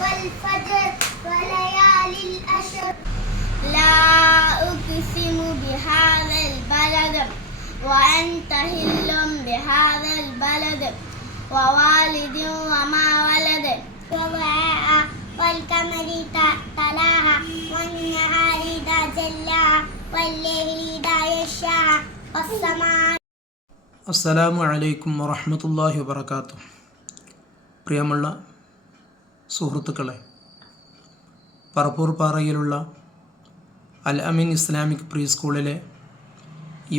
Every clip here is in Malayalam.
والفجر وليال العشر لا أقسم بهذا البلد وأنت حل بهذا البلد ووالد وما ولد وضحاها والقمر تلاها والنهار إذا جلاها والليل إذا يغشاها والسماء. അസ്സലാമു അലൈക്കും വറഹ്മത്തുള്ളാഹി വബറകാതുഹു. പ്രിയമുള്ള സുഹൃത്തുക്കളെ, പറപ്പൂർ പാറയിലുള്ള അൽ അമീൻ ഇസ്ലാമിക് പ്രീ സ്കൂളിലെ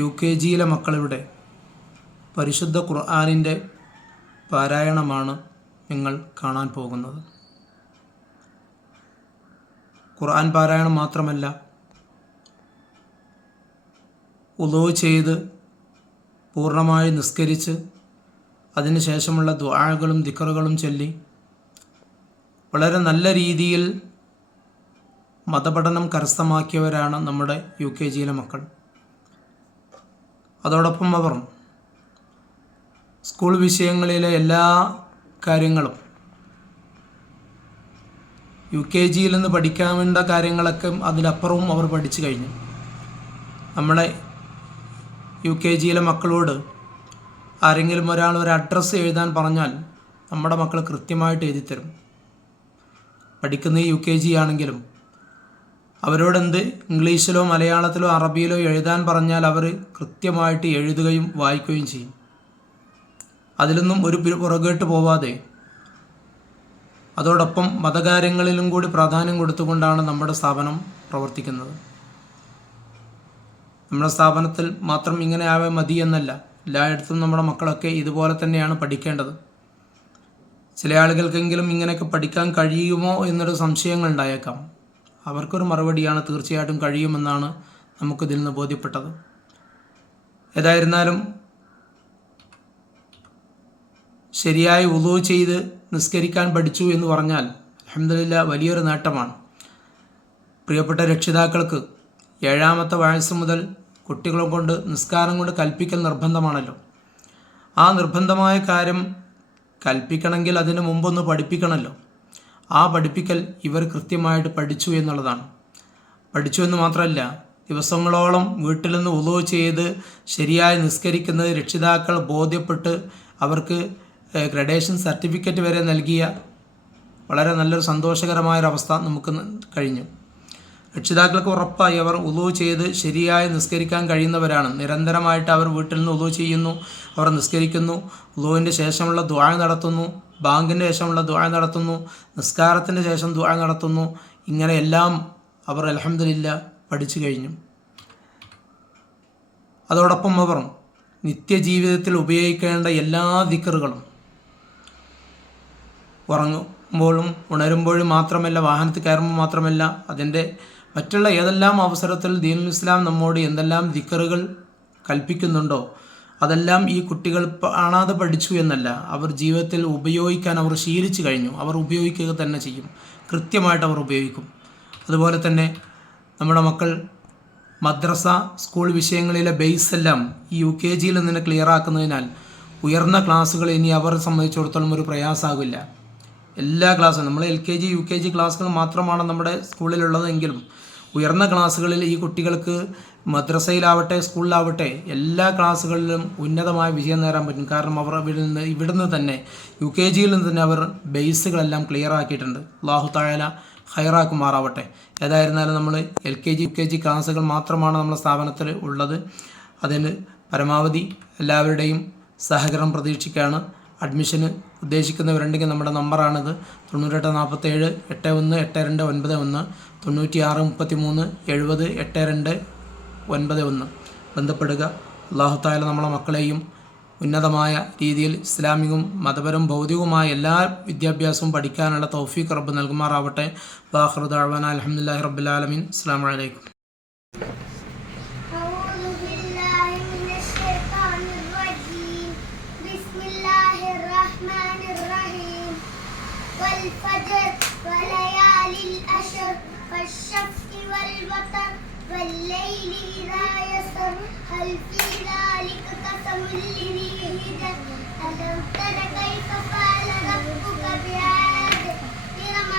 UKGയിലെ മക്കളുടെ പരിശുദ്ധ ഖുർആനിൻ്റെ പാരായണമാണ് നിങ്ങൾ കാണാൻ പോകുന്നത്. ഖുർആൻ പാരായണം മാത്രമല്ല, വുളൂ ചെയ്ത് പൂർണ്ണമായി നിസ്കരിച്ച് അതിനുശേഷമുള്ള ദുആകളും ദിക്റുകളും ചൊല്ലി വളരെ നല്ല രീതിയിൽ മതപഠനം കരസ്ഥമാക്കിയവരാണ് നമ്മുടെ UKGയിലെ മക്കൾ. അതോടൊപ്പം അവർ സ്കൂൾ വിഷയങ്ങളിലെ എല്ലാ കാര്യങ്ങളും UKGയിൽ നിന്ന് പഠിക്കാൻ വേണ്ട കാര്യങ്ങളൊക്കെ അതിലപ്പുറവും അവർ പഠിച്ചു കഴിഞ്ഞു. നമ്മുടെ UKGയിലെ മക്കളോട് ആരെങ്കിലും ഒരാൾ ഒരു അഡ്രസ്സ് എഴുതാൻ പറഞ്ഞാൽ നമ്മുടെ മക്കൾ കൃത്യമായിട്ട് എഴുതിത്തരും. പഠിക്കുന്ന UKG ആണെങ്കിലും അവരോടെന്ത് ഇംഗ്ലീഷിലോ മലയാളത്തിലോ അറബിയിലോ എഴുതാൻ പറഞ്ഞാൽ അവർ കൃത്യമായിട്ട് എഴുതുകയും വായിക്കുകയും ചെയ്യും. അതിലൊന്നും ഒരു പുറകോട്ട് പോവാതെ അതോടൊപ്പം മതകാര്യങ്ങളിലും കൂടി പ്രാധാന്യം കൊടുത്തുകൊണ്ടാണ് നമ്മുടെ സ്ഥാപനം പ്രവർത്തിക്കുന്നത്. നമ്മുടെ സ്ഥാപനത്തിൽ മാത്രം ഇങ്ങനെ ആവേ മതി എന്നല്ല, എല്ലായിടത്തും നമ്മുടെ മക്കളൊക്കെ ഇതുപോലെ തന്നെയാണ് പഠിക്കേണ്ടത്. ചില ആളുകൾക്കെങ്കിലും ഇങ്ങനെയൊക്കെ പഠിക്കാൻ കഴിയുമോ എന്നൊരു സംശയങ്ങൾ ഉണ്ടായേക്കാം. അവർക്കൊരു മറുപടിയാണ്, തീർച്ചയായിട്ടും കഴിയുമെന്നാണ് നമുക്കിതിൽ നിന്ന് ബോധ്യപ്പെട്ടത്. ഏതായിരുന്നാലും ശരിയായി വുളൂ ചെയ്ത് നിസ്കരിക്കാൻ പഠിച്ചു എന്ന് പറഞ്ഞാൽ അൽഹംദുലില്ലാഹ് വലിയൊരു നേട്ടമാണ്. പ്രിയപ്പെട്ട രക്ഷിതാക്കൾക്ക് 7ാമത്തെ വയസ്സ് മുതൽ കുട്ടികളെ കൊണ്ട് നിസ്കാരം കൊണ്ട് കൽപ്പിക്കൽ നിർബന്ധമാണല്ലോ. ആ നിർബന്ധമായ കാര്യം കൽപ്പിക്കണമെങ്കിൽ അതിന് മുമ്പൊന്ന് പഠിപ്പിക്കണമല്ലോ. ആ പഠിപ്പിക്കൽ ഇവർ കൃത്യമായിട്ട് പഠിച്ചു എന്നുള്ളതാണ്. പഠിച്ചു എന്ന് മാത്രമല്ല, ദിവസങ്ങളോളം വീട്ടിൽ നിന്ന് വുളൂ ചെയ്ത് ശരിയായി നിസ്കരിക്കുന്നത് രക്ഷിതാക്കൾ ബോധ്യപ്പെട്ട് അവർക്ക് ഗ്രഡേഷൻ സർട്ടിഫിക്കറ്റ് വരെ നൽകിയ വളരെ നല്ലൊരു സന്തോഷകരമായൊരവസ്ഥ നമുക്ക് കഴിഞ്ഞു. രക്ഷിതാക്കൾക്ക് ഉറപ്പായി അവർ വുളൂ ചെയ്ത് ശരിയായി നിസ്കരിക്കാൻ കഴിയുന്നവരാണ്. നിരന്തരമായിട്ട് അവർ വീട്ടിൽ നിന്ന് വുളൂ ചെയ്യുന്നു, അവർ നിസ്കരിക്കുന്നു, വുളൂവിൻ്റെ ശേഷമുള്ള ദുആ നടത്തുന്നു, ബാങ്കിൻ്റെ ശേഷമുള്ള ദുആ നടത്തുന്നു, നിസ്കാരത്തിൻ്റെ ശേഷം ദുആ നടത്തുന്നു. ഇങ്ങനെയെല്ലാം അവർ അൽഹംദുലില്ലാഹ് പഠിച്ചു കഴിഞ്ഞു. അതോടൊപ്പം അവർ നിത്യജീവിതത്തിൽ ഉപയോഗിക്കേണ്ട എല്ലാ ദിക്റുകളും ഉറങ്ങുമ്പോഴും ഉണരുമ്പോഴും മാത്രമല്ല, വാഹനത്തിൽ കയറുമ്പോൾ മാത്രമല്ല, അതിൻ്റെ മറ്റുള്ള ഏതെല്ലാം അവസരത്തിൽ ദീനുൽ ഇസ്ലാം നമ്മോട് എന്തെല്ലാം ദിക്റുകൾ കൽപ്പിക്കുന്നുണ്ടോ അതെല്ലാം ഈ കുട്ടികൾ കാണാതെ പഠിച്ചു എന്നല്ല, അവർ ജീവിതത്തിൽ ഉപയോഗിക്കാൻ അവർ ശീലിച്ചു കഴിഞ്ഞു. അവർ ഉപയോഗിക്കുക തന്നെ ചെയ്യും, കൃത്യമായിട്ട് അവർ ഉപയോഗിക്കും. അതുപോലെ തന്നെ നമ്മുടെ മക്കൾ മദ്രസ സ്കൂൾ വിഷയങ്ങളിലെ ബേസ് എല്ലാം ഈ UKGയിൽ നിന്ന് ക്ലിയർ ആക്കുന്നതിനാൽ ഉയർന്ന ക്ലാസ്സുകൾ ഇനി അവരെ സംബന്ധിച്ചിടത്തോളം ഒരു പ്രയാസമാകില്ല. എല്ലാ ക്ലാസ്സും നമ്മൾ LKG UKG ക്ലാസ്സുകൾ മാത്രമാണ് നമ്മുടെ സ്കൂളിലുള്ളതെങ്കിലും ഉയർന്ന ക്ലാസ്സുകളിൽ ഈ കുട്ടികൾക്ക് മദ്രസയിലാവട്ടെ സ്കൂളിലാവട്ടെ എല്ലാ ക്ലാസ്സുകളിലും ഉന്നതമായ വിജയം നേടാൻ പറ്റും. കാരണം അവർ ഇവിടുന്ന് തന്നെ UKGയിൽ നിന്ന് തന്നെ അവർ ബേസുകളെല്ലാം ക്ലിയർ ആക്കിയിട്ടുണ്ട്. അല്ലാഹു തആല ഹൈറാക്കുമാറാവട്ടെ. ഏതായിരുന്നാലും നമ്മൾ LKG UKG ക്ലാസ്സുകൾ മാത്രമാണ് നമ്മുടെ സ്ഥാപനത്തിൽ ഉള്ളത്. അതിന് പരമാവധി എല്ലാവരുടെയും സഹകരണം പ്രതീക്ഷിക്കുകയാണ്. അഡ്മിഷന് ഉദ്ദേശിക്കുന്നവരുണ്ടെങ്കിൽ നമ്മുടെ നമ്പറാണിത് 9847 818291 9633 70 8291 ബന്ധപ്പെടുക. അല്ലാഹു തആല നമ്മളെ മക്കളെയും ഉന്നതമായ രീതിയിൽ ഇസ്ലാമികവും മതപരവും ഭൗതികവുമായ എല്ലാ വിദ്യാഭ്യാസവും പഠിക്കാനുള്ള തൗഫീഖ് റബ്ബ് നൽകുമാറാവട്ടെ. വാഖിറു ദഅ്വാനാ അൽഹംദുലില്ലാഹി റബ്ബിൽ ആലമീൻ. അസ്സലാമു അലൈക്കും. والفجر وليال العشر والشفع والوتر والليل إذا يسر هل في ذلك قسم لذي حجر ألم تر كيف فعل ربك بعاد إرم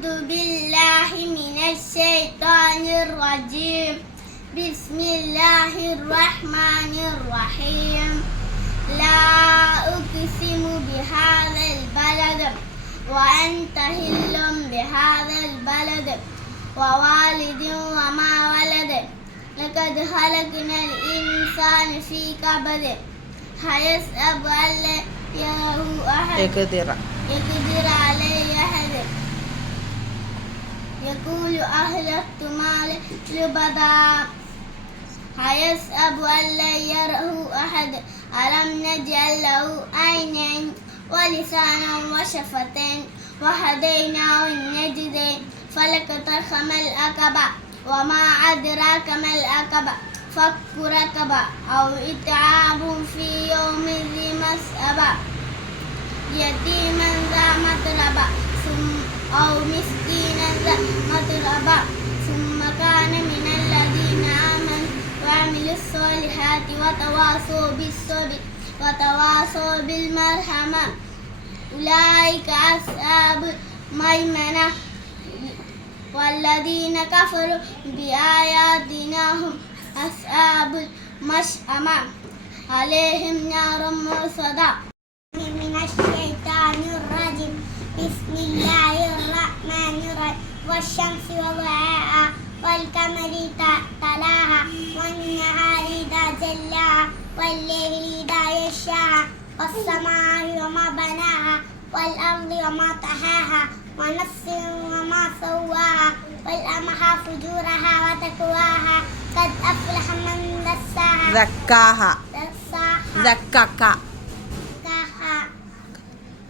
أعوذ بالله من الشيطان الرجيم بسم الله الرحمن الرحيم لا أقسم بهذا البلد وأنت حل بهذا البلد ووالد وما ولد لقد خلقنا الإنسان في كبد أيحسب أن لن يره أحد يقدر عليه أحد يقول أهلكت مالا لبدا أيحسب أن لن يره أحد ألم نجعل له عينين ولسانا وشفتين وهديناه النجدين فلقتحم العقبة وما أدراك ما العقبة فك رقبة أو إطعام في يوم ذي مسغبة يتيما ذا متربة أو مسكينا ذا متربة ثم كان من الذين آمنوا وعملوا الصالحات وتواصوا بالصبر وتواصوا بالمرحمة أولئك أصحاب الميمنة والذين كفروا بآياتنا هم أصحاب المشأمة عليهم نار مرصدة من الشيطان الرجيم بسم الله الرحمن الرحيم والشمس وضحاها والقمر تلاها والنهار إذا جلاها والليل إذا يغشاها والسماء وما بناها والأرض وما طحاها ونفس وما سواها والأمها فجورها وتقواها قد أفلح من دساها زكاها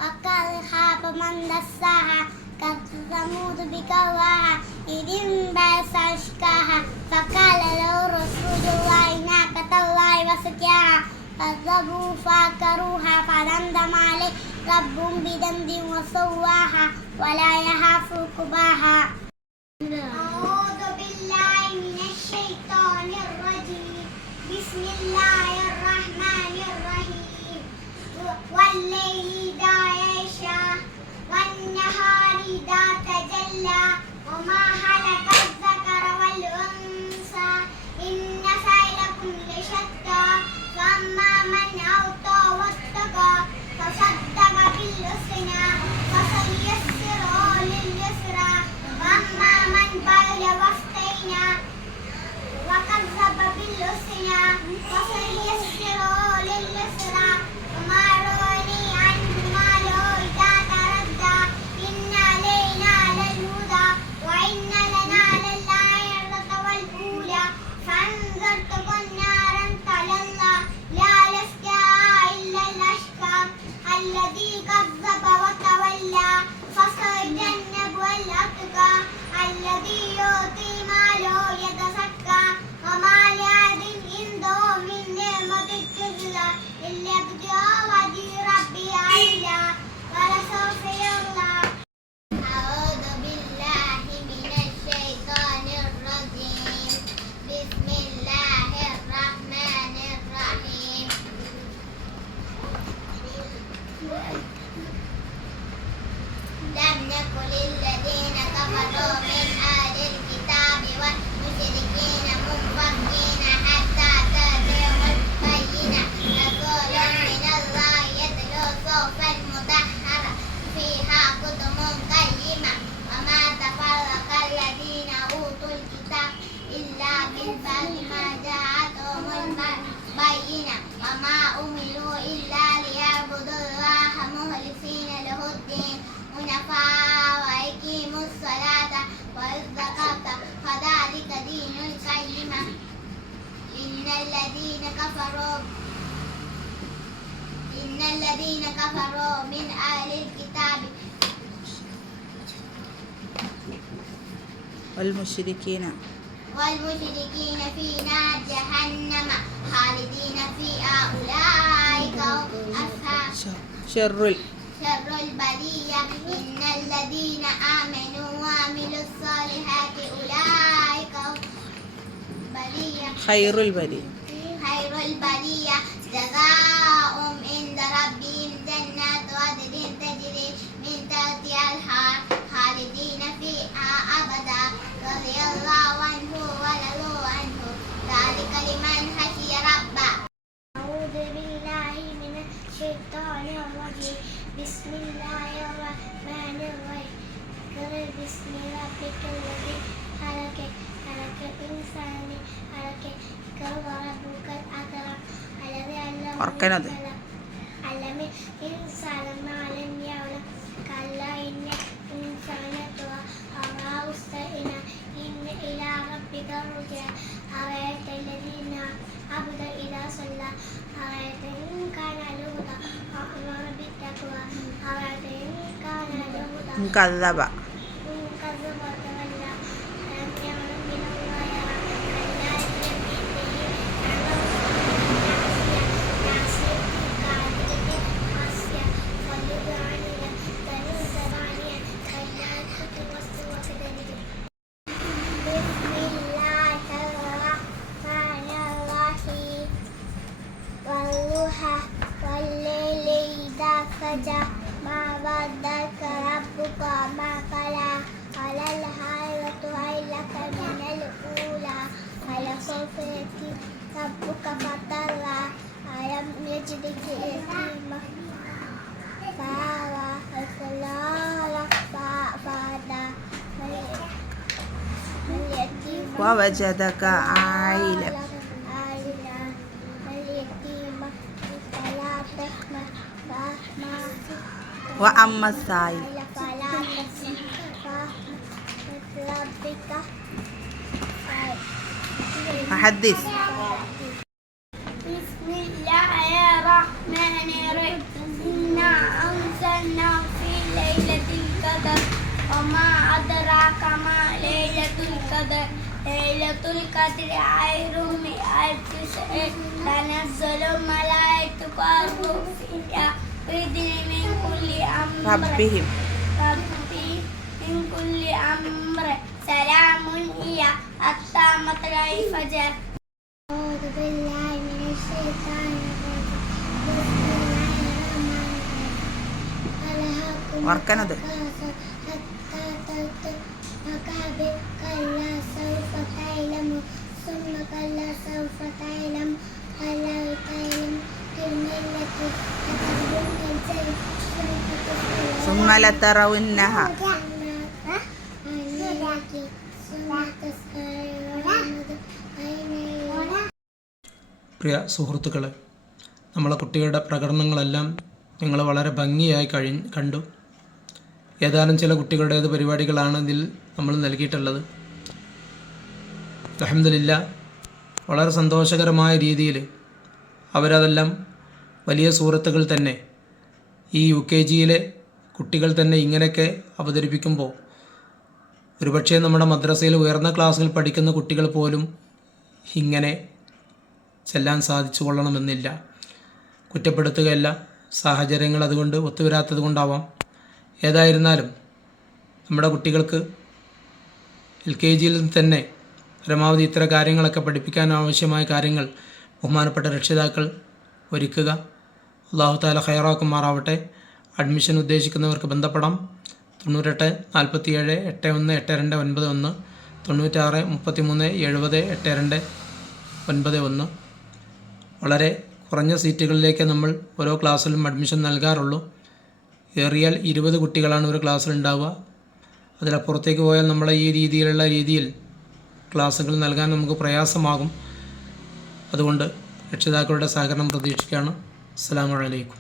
وقد خاب من دساها كثمود بكواها إذ انبعث أشقاها فقال له رسول الله ناقة الله وسقياها كذبوا فعقروها فدمدم عليه ربهم بذنبهم وسواها ولا يخاف عقباها. أعوذ بالله من الشيطان الرجيم بسم الله الرحمن الرحيم والليل إذا يغشى والنهار إذا تجلى وما خلق الذكر والأنثى إن سعيكم لشتى فأما من أعطى واتقى فصدق بالحسنى فسيسره لليسرى وأما من بخل واستغنى وكذب بالحسنى فسيسره لليسرى وما يغني عنه ماله إذا تردى إن علينا للهدى وإن لنا للآخرة والأولى فأنذرتكم نارا تلظى لا يصلاها إلا الأشقى الذي كذب وتولى فسيجنبها الأتقى الذي يؤتي ماله يتزكى وما لأحد عنده من نعمة تجزى إلا ابتغاء وجه ربه أعلى ولسوف يرضى. أعوذ بالله من الشيطان الرجيم بسم الله الرحمن الرحيم لم يكن الذين كفروا من أهل الكتاب والمشركين منفكين حتى تأتيهم البينة رسول من الله يتلو صحفا مطهرة فيها كتب قيمة وما تفرق الذين أوتوا الكتاب إلا من بعد ما جاءتهم البينة وما أمروا إلا ليعبدوا الله مخلصين له الدين حنفاء ويقيموا الصلاة والزكاة فذلك دين القيمة إن الذين كفروا من أهل الكتاب والمشركين في نار جهنم خالدين فيها أولئك هم أصحاب شر البرية إن الذين آمنوا وعملوا الصالحات أولئك هم خير البرية جزاؤهم عند ربهم جنات عدن تجري من تحتها الأنهار خالدين فيها ബിസ്മില്ലാഹിർറഹ്മാനിർറഹീം. ഇഖ്റ ബിസ്മി റബ്ബിക്കല്ലദീ ഖലഖ ഖലഖൽ ഇൻസാന ഖലഖ ഇഖ്റ വറബ്ബുക്കൽ അക്രം അല്ലദീ അല്ലമ ഓർക്കണത്. ബിൽ ഖലം അല്ലമ ഇൻസാന മാ ലം യഅലം കല്ല ഇന്ന ഇൻസാന തഅറാ ഉസ്തഇന ഇന്ന ഇലാ റബ്ബിക റുജഅ അറഅയ്ത അല്ലദീന അബ്ദ ഇദാ സല്ല അറഅയ്ത ഇൻ കാന ലഹുദ അമറ ബിത്തഖ്വ അറഅയ്ത ഇൻ കാന ലഹുദ കദബ كذب وتولى ألم يعلم بالله يرى كلا لينبذن ناصية كاذبة خاسية فليدع إلى ثانية كلا تطغى وتدلج. بسم الله الرحمن الرحيم. والضحى والليل إذا سجى ما ودعك ربك وما قلى قال الآخرة خير لك من الأولى ولسوف يأتيك ربك فترضى ألم يجدك يتيما فآوى وجعل لك فهدى واليتيم ووجدك عائلا واليتيم فلا تقهر وأما السائل فلا تقهر ربك فحدث. بسم الله الرحمن الرحيم. إنا أنزلناه في ليلة القدر وما أدراك ما ليلة القدر. ليلة القدر خير من ألف شهر تنزل الملائكة والروح فيها بإذن من كل أمر ربهم من كل أمر سلام هي حتى مطلع الفجر. أعوذ بالله من الشيطان الرجيم. بسم الله الرحمن الرحيم. ഓർക്കണത്. التكاثر حتى زرتم مقابر كلا سوف تعلمون ثم كلا سوف تعلمون كلا تعلم علم التي تتبعون الجنة ثم لترونها പ്രിയ സുഹൃത്തുക്കളെ, നമ്മളെ കുട്ടികളുടെ പ്രകടനങ്ങളെല്ലാം നിങ്ങൾ വളരെ ഭംഗിയായി കണ്ടു. ഏതാനും ചില കുട്ടികളുടേത് പരിപാടികളാണ് ഇതിൽ നമ്മൾ നൽകിയിട്ടുള്ളത്. അൽഹംദുലില്ലാ, വളരെ സന്തോഷകരമായ രീതിയിൽ അവരതെല്ലാം വലിയ സൂറത്തുകൾ തന്നെ ഈ UKGയിലെ കുട്ടികൾ തന്നെ ഇങ്ങനെയൊക്കെ അവതരിപ്പിക്കുമ്പോൾ ഒരുപക്ഷെ നമ്മുടെ മദ്രസയിൽ ഉയർന്ന ക്ലാസ്സിൽ പഠിക്കുന്ന കുട്ടികൾ പോലും ഇങ്ങനെ ചെല്ലാൻ സാധിച്ചു കൊള്ളണമെന്നില്ല. കുറ്റപ്പെടുത്തുകയല്ല, സാഹചര്യങ്ങൾ അതുകൊണ്ട് ഒത്തുവരാത്തത് കൊണ്ടാവാം. ഏതായിരുന്നാലും നമ്മുടെ കുട്ടികൾക്ക് LKGയിൽ തന്നെ പരമാവധി ഇത്തരം കാര്യങ്ങളൊക്കെ പഠിപ്പിക്കാൻ ആവശ്യമായ കാര്യങ്ങൾ ബഹുമാനപ്പെട്ട രക്ഷിതാക്കൾ ഒരുക്കുക. അല്ലാഹു തആല ഖൈറാക്കുമാറാവട്ടെ. അഡ്മിഷൻ ഉദ്ദേശിക്കുന്നവർക്ക് ബന്ധപ്പെടാം. 98 47 81 82 91 96 33 70 82 91. വളരെ കുറഞ്ഞ സീറ്റുകളിലേക്ക് നമ്മൾ ഓരോ ക്ലാസ്സിലും അഡ്മിഷൻ നൽകാറുള്ളൂ. ഏറിയാൽ 20 കുട്ടികളാണ് ഒരു ക്ലാസ്സിൽ ഉണ്ടാവുക. അതിലപ്പുറത്തേക്ക് പോയാൽ നമ്മളെ ഈ രീതിയിൽ ക്ലാസ്സുകൾ നൽകാൻ നമുക്ക് പ്രയാസമാകും. അതുകൊണ്ട് രക്ഷിതാക്കളുടെ സഹകരണം പ്രതീക്ഷിക്കുകയാണ്. അസ്സലാമു അലൈക്കും.